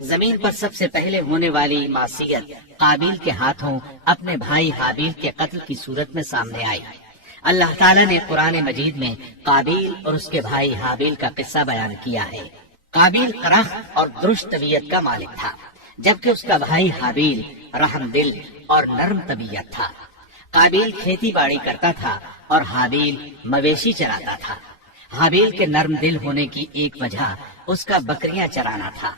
زمین پر سب سے پہلے ہونے والی معصیت قابیل کے ہاتھوں اپنے بھائی حابیل کے قتل کی صورت میں سامنے آئی۔ اللہ تعالیٰ نے قرآن مجید میں قابیل اور اس کے بھائی حابیل کا قصہ بیان کیا ہے۔ قابیل قرخ اور درست طبیعت کا مالک تھا، جبکہ اس کا بھائی حابیل رحم دل اور نرم طبیعت تھا۔ قابیل کھیتی باڑی کرتا تھا اور حابیل مویشی چراتا تھا۔ حابیل کے نرم دل ہونے کی ایک وجہ اس کا بکریاں چرانا تھا،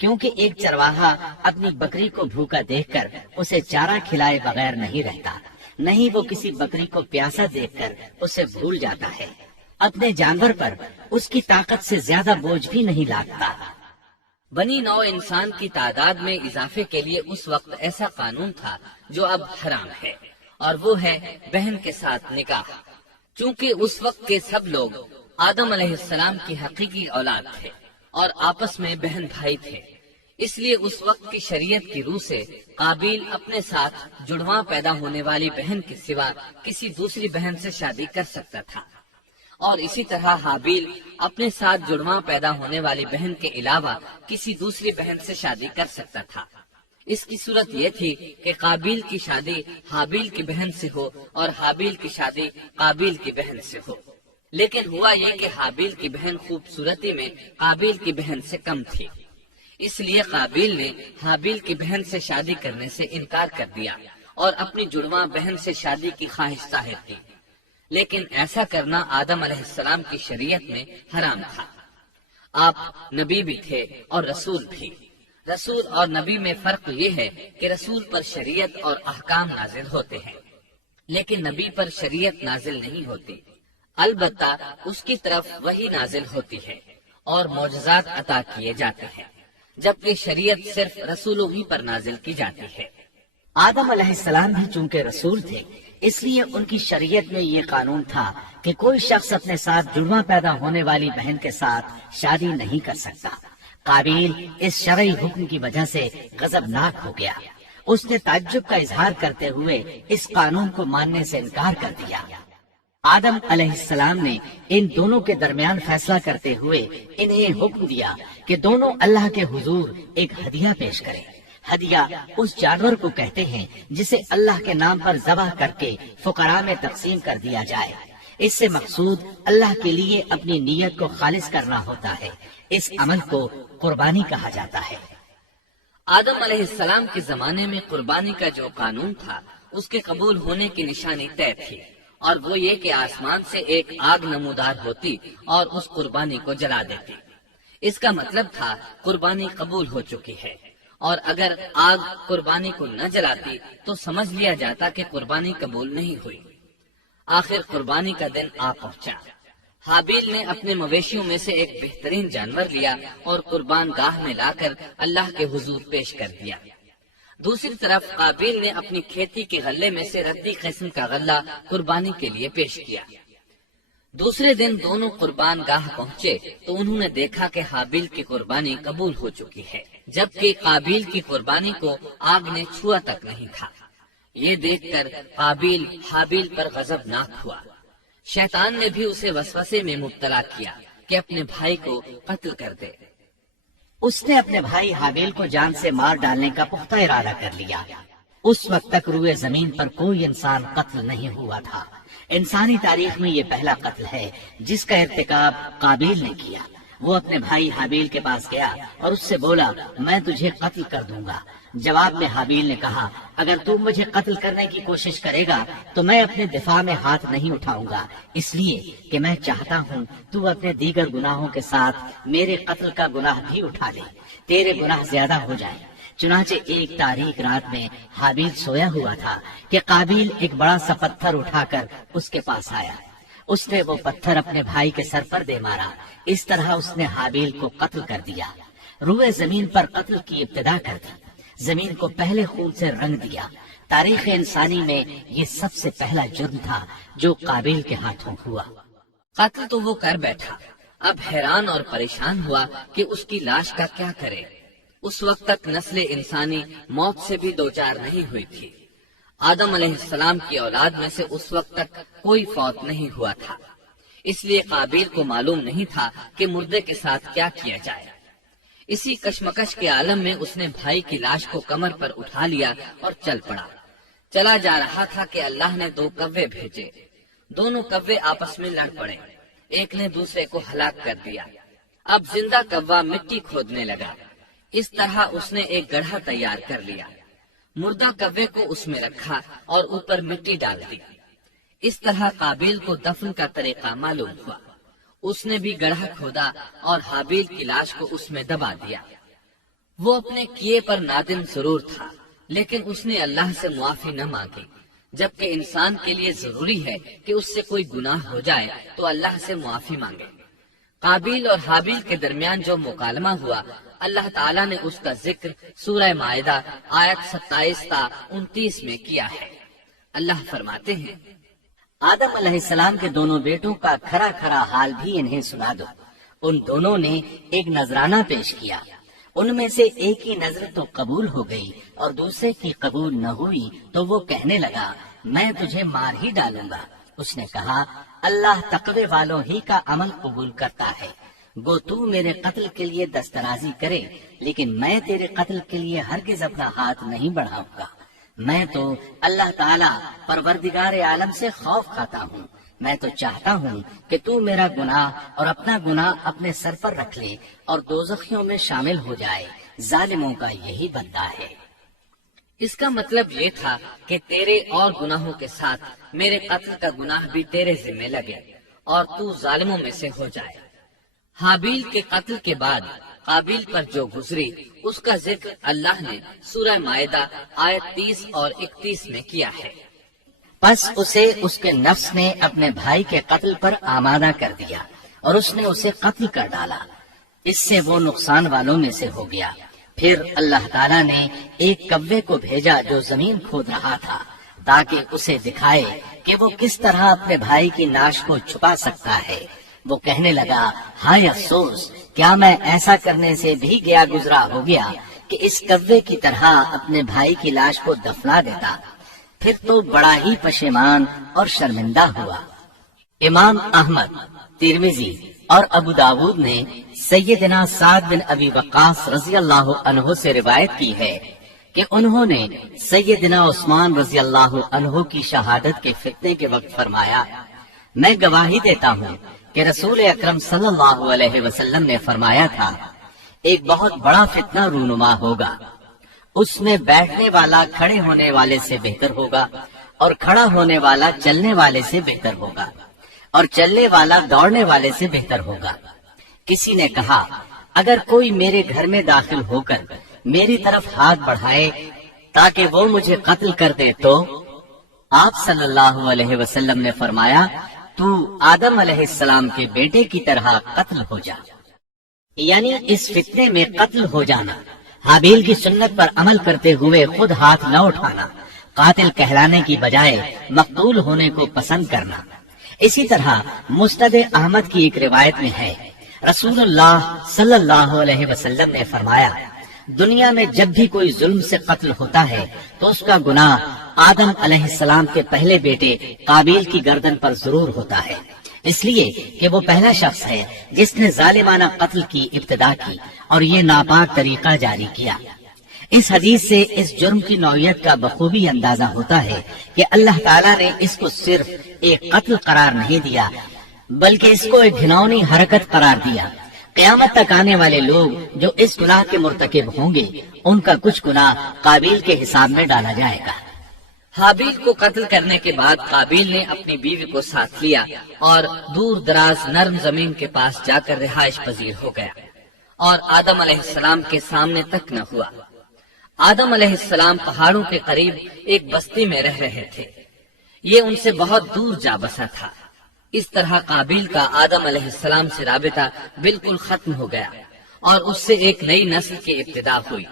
کیونکہ ایک چرواہا اپنی بکری کو بھوکا دیکھ کر اسے چارہ کھلائے بغیر نہیں رہتا، نہیں وہ کسی بکری کو پیاسا دیکھ کر اسے بھول جاتا ہے۔ اپنے جانور پر اس کی طاقت سے زیادہ بوجھ بھی نہیں لاتا۔ بنی نوع انسان کی تعداد میں اضافے کے لیے اس وقت ایسا قانون تھا جو اب حرام ہے، اور وہ ہے بہن کے ساتھ نکاح۔ چونکہ اس وقت کے سب لوگ آدم علیہ السلام کی حقیقی اولاد تھے اور آپس میں بہن بھائی تھے، اس لیے اس وقت کی شریعت کی روح سے قابیل اپنے ساتھ جڑواں پیدا ہونے والی بہن کے سوا کسی دوسری بہن سے شادی کر سکتا تھا، اور اسی طرح حابیل اپنے ساتھ جڑواں پیدا ہونے والی بہن کے علاوہ کسی دوسری بہن سے شادی کر سکتا تھا۔ اس کی صورت یہ تھی کہ قابیل کی شادی حابیل کی بہن سے ہو اور حابیل کی شادی قابیل کی بہن سے ہو، لیکن ہوا یہ کہ حابیل کی بہن خوبصورتی میں قابیل کی بہن سے کم تھی، اس لیے قابیل نے حابیل کی بہن سے شادی کرنے سے انکار کر دیا اور اپنی جڑواں بہن سے شادی کی خواہش ظاہر کی، لیکن ایسا کرنا آدم علیہ السلام کی شریعت میں حرام تھا۔ آپ نبی بھی تھے اور رسول بھی۔ رسول اور نبی میں فرق یہ ہے کہ رسول پر شریعت اور احکام نازل ہوتے ہیں، لیکن نبی پر شریعت نازل نہیں ہوتی، البتہ اس کی طرف وحی نازل ہوتی ہے اور معجزات عطا کیے جاتے ہیں، جبکہ شریعت صرف رسولوں ہی پر نازل کی جاتی ہے۔ آدم علیہ السلام بھی چونکہ رسول تھے، اس لیے ان کی شریعت میں یہ قانون تھا کہ کوئی شخص اپنے ساتھ جڑواں پیدا ہونے والی بہن کے ساتھ شادی نہیں کر سکتا۔ قابیل اس شرعی حکم کی وجہ سے غضبناک ہو گیا۔ اس نے تعجب کا اظہار کرتے ہوئے اس قانون کو ماننے سے انکار کر دیا۔ آدم علیہ السلام نے ان دونوں کے درمیان فیصلہ کرتے ہوئے انہیں حکم دیا کہ دونوں اللہ کے حضور ایک ہدیہ پیش کریں۔ ہدیہ اس جانور کو کہتے ہیں جسے اللہ کے نام پر ذبح کر کے فقراء میں تقسیم کر دیا جائے۔ اس سے مقصود اللہ کے لیے اپنی نیت کو خالص کرنا ہوتا ہے۔ اس عمل کو قربانی کہا جاتا ہے۔ آدم علیہ السلام کے زمانے میں قربانی کا جو قانون تھا اس کے قبول ہونے کی نشانی طے تھی، اور وہ یہ کہ آسمان سے ایک آگ نمودار ہوتی اور اس قربانی کو جلا دیتی۔ اس کا مطلب تھا قربانی قبول ہو چکی ہے، اور اگر آگ قربانی کو نہ جلاتی تو سمجھ لیا جاتا کہ قربانی قبول نہیں ہوئی۔ آخر قربانی کا دن آ پہنچا۔ حابیل نے اپنے مویشیوں میں سے ایک بہترین جانور لیا اور قربان گاہ میں لا کر اللہ کے حضور پیش کر دیا۔ دوسری طرف قابیل نے اپنی کھیتی کے غلے میں سے ردی قسم کا غلہ قربانی کے لیے پیش کیا۔ دوسرے دن دونوں قربان گاہ پہنچے تو انہوں نے دیکھا کہ حابیل کی قربانی قبول ہو چکی ہے، جبکہ قابیل کی قربانی کو آگ نے چھوا تک نہیں تھا۔ یہ دیکھ کر قابیل حابیل پر غضبناک ہوا۔ شیطان نے بھی اسے وسوسے میں مبتلا کیا کہ اپنے بھائی کو قتل کر دے۔ اس نے اپنے بھائی حابیل کو جان سے مار ڈالنے کا پختہ ارادہ کر لیا۔ اس وقت تک روئے زمین پر کوئی انسان قتل نہیں ہوا تھا۔ انسانی تاریخ میں یہ پہلا قتل ہے جس کا ارتکاب قابیل نے کیا۔ وہ اپنے بھائی حابیل کے پاس گیا اور اس سے بولا، میں تجھے قتل کر دوں گا۔ جواب میں حابیل نے کہا، اگر تو مجھے قتل کرنے کی کوشش کرے گا تو میں اپنے دفاع میں ہاتھ نہیں اٹھاؤں گا، اس لیے کہ میں چاہتا ہوں تو اپنے دیگر گناہوں کے ساتھ میرے قتل کا گناہ بھی اٹھا لے، تیرے گناہ زیادہ ہو جائیں۔ چنانچہ ایک تاریک رات میں حابیل سویا ہوا تھا کہ قابیل ایک بڑا سا پتھر اٹھا کر اس کے پاس آیا۔ اس نے وہ پتھر اپنے بھائی کے سر پر دے مارا۔ اس طرح اس نے حابیل کو قتل کر دیا، روئے زمین پر قتل کی ابتدا کر دی، زمین کو پہلے خون سے رنگ دیا۔ تاریخ انسانی میں یہ سب سے پہلا جرم تھا جو قابیل کے ہاتھوں ہوا۔ قتل تو وہ کر بیٹھا، اب حیران اور پریشان ہوا کہ اس کی لاش کا کیا کرے۔ اس وقت تک نسل انسانی موت سے بھی دوچار نہیں ہوئی تھی۔ آدم علیہ السلام کی اولاد میں سے اس وقت تک کوئی فوت نہیں ہوا تھا، اس لیے قابیل کو معلوم نہیں تھا کہ مردے کے ساتھ کیا کیا جائے۔ اسی کشمکش کے عالم میں اس نے بھائی کی لاش کو کمر پر اٹھا لیا اور چل پڑا۔ چلا جا رہا تھا کہ اللہ نے 2 کوے بھیجے۔ دونوں کوے آپس میں لڑ پڑے، ایک نے دوسرے کو ہلاک کر دیا۔ اب زندہ کوا مٹی کھودنے لگا۔ اس طرح اس نے ایک گڑھا تیار کر لیا، مردہ کوے کو اس میں رکھا اور اوپر مٹی ڈال دی۔ اس طرح قابیل کو دفن کا طریقہ معلوم ہوا۔ اس نے بھی گڑھا کھودا اور حابیل کی لاش کو اس میں دبا دیا۔ وہ اپنے کیے پر نادم ضرور تھا، لیکن اس نے اللہ سے معافی نہ مانگی، جبکہ انسان کے لیے ضروری ہے کہ اس سے کوئی گناہ ہو جائے تو اللہ سے معافی مانگے۔ قابیل اور حابیل کے درمیان جو مکالمہ ہوا، اللہ تعالیٰ نے اس کا ذکر سورہ مائدہ آیت 27 تا 29 میں کیا ہے۔ اللہ فرماتے ہیں، آدم علیہ السلام کے دونوں بیٹوں کا کھرا کھرا حال بھی انہیں سنا دو۔ ان دونوں نے ایک نذرانہ پیش کیا، ان میں سے ایک کی نظر تو قبول ہو گئی اور دوسرے کی قبول نہ ہوئی، تو وہ کہنے لگا میں تجھے مار ہی ڈالوں گا۔ اس نے کہا اللہ تقوی والوں ہی کا عمل قبول کرتا ہے، گو تو میرے قتل کے لیے دسترازی کرے، لیکن میں تیرے قتل کے لیے ہرگز اپنا ہاتھ نہیں بڑھاؤں گا۔ میں تو اللہ تعالی پروردگار عالم سے خوف کھاتا ہوں، میں تو چاہتا ہوں کہ تو میرا گناہ اور اپنا گناہ اپنے سر پر رکھ لے اور دوزخیوں میں شامل ہو جائے، ظالموں کا یہی بندہ ہے۔ اس کا مطلب یہ تھا کہ تیرے اور گناہوں کے ساتھ میرے قتل کا گناہ بھی تیرے ذمہ لگے اور تو ظالموں میں سے ہو جائے۔ حابیل کے قتل کے بعد قابیل پر جو گزری، اس کا ذکر اللہ نے سورہ مائدہ آیت 30 اور 31 میں کیا ہے۔ پس اسے اس کے نفس نے اپنے بھائی کے قتل پر آمادہ کر دیا اور اس نے اسے قتل کر ڈالا، اس سے وہ نقصان والوں میں سے ہو گیا۔ پھر اللہ تعالیٰ نے ایک کوے کو بھیجا جو زمین کھود رہا تھا، تاکہ اسے دکھائے کہ وہ کس طرح اپنے بھائی کی ناش کو چھپا سکتا ہے۔ وہ کہنے لگا ہائے افسوس، کیا میں ایسا کرنے سے بھی گیا گزرا ہو گیا کہ اس کوے کی طرح اپنے بھائی کی لاش کو دفنا دیتا۔ پھر تو بڑا ہی پشیمان اور شرمندہ ہوا۔ امام احمد، ترمذی اور ابو داود نے سیدنا سعد بن ابی وقاص رضی اللہ عنہ سے روایت کی ہے کہ انہوں نے سیدنا عثمان رضی اللہ عنہ کی شہادت کے فتنے کے وقت فرمایا، میں گواہی دیتا ہوں کہ رسول اکرم صلی اللہ علیہ وسلم نے فرمایا تھا ایک بہت بڑا فتنہ رونما ہوگا، اس میں بیٹھنے والا کھڑے ہونے والے سے بہتر ہوگا اور کھڑا ہونے والا چلنے والے سے بہتر ہوگا اور چلنے والا دوڑنے والے سے بہتر ہوگا۔ کسی نے کہا اگر کوئی میرے گھر میں داخل ہو کر میری طرف ہاتھ بڑھائے تاکہ وہ مجھے قتل کر دے تو آپ صلی اللہ علیہ وسلم نے فرمایا تو آدم علیہ السلام کے بیٹے کی طرح قتل ہو جا، یعنی اس فتنے میں قتل ہو جانا، حابیل کی سنت پر عمل کرتے ہوئے خود ہاتھ نہ اٹھانا، قاتل کہلانے کی بجائے مقتول ہونے کو پسند کرنا۔ اسی طرح مسند احمد کی ایک روایت میں ہے رسول اللہ صلی اللہ علیہ وسلم نے فرمایا دنیا میں جب بھی کوئی ظلم سے قتل ہوتا ہے تو اس کا گناہ آدم علیہ السلام کے پہلے بیٹے قابیل کی گردن پر ضرور ہوتا ہے، اس لیے کہ وہ پہلا شخص ہے جس نے ظالمانہ قتل کی ابتدا کی اور یہ ناپاک طریقہ جاری کیا۔ اس حدیث سے اس جرم کی نوعیت کا بخوبی اندازہ ہوتا ہے کہ اللہ تعالیٰ نے اس کو صرف ایک قتل قرار نہیں دیا بلکہ اس کو ایک گھناؤنی حرکت قرار دیا۔ قیامت تک آنے والے لوگ جو اس گناہ کے مرتکب ہوں گے ان کا کچھ گناہ قابیل کے حساب میں ڈالا جائے گا۔ حابیل کو قتل کرنے کے بعد قابیل نے اپنی بیوی کو ساتھ لیا اور دور دراز نرم زمین کے پاس جا کر رہائش پذیر ہو گیا اور آدم علیہ السلام کے سامنے تک نہ ہوا۔ آدم علیہ السلام پہاڑوں کے قریب ایک بستی میں رہ رہے تھے، یہ ان سے بہت دور جا بسا تھا۔ اس طرح قابیل کا آدم علیہ السلام سے رابطہ بالکل ختم ہو گیا اور اس سے ایک نئی نسل کی ابتدا ہوئی۔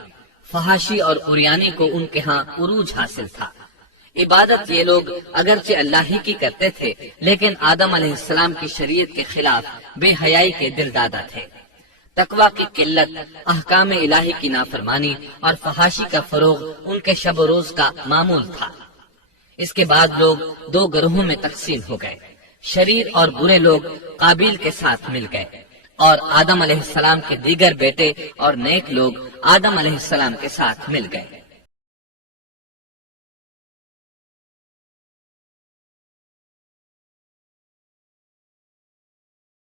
فحاشی اور قریانی کو ان کے ہاں عروج حاصل تھا۔ عبادت یہ لوگ اگرچہ اللہ ہی کی کرتے تھے لیکن آدم علیہ السلام کی شریعت کے خلاف بے حیائی کے دل دادا تھے۔ تقوی کی قلت، احکام الہی کی نافرمانی اور فحاشی کا فروغ ان کے شب و روز کا معمول تھا۔ اس کے بعد لوگ دو گروہوں میں تقسیم ہو گئے، شریر اور برے لوگ قابیل کے ساتھ مل گئے اور آدم علیہ السلام کے دیگر بیٹے اور نیک لوگ آدم علیہ السلام کے ساتھ مل گئے۔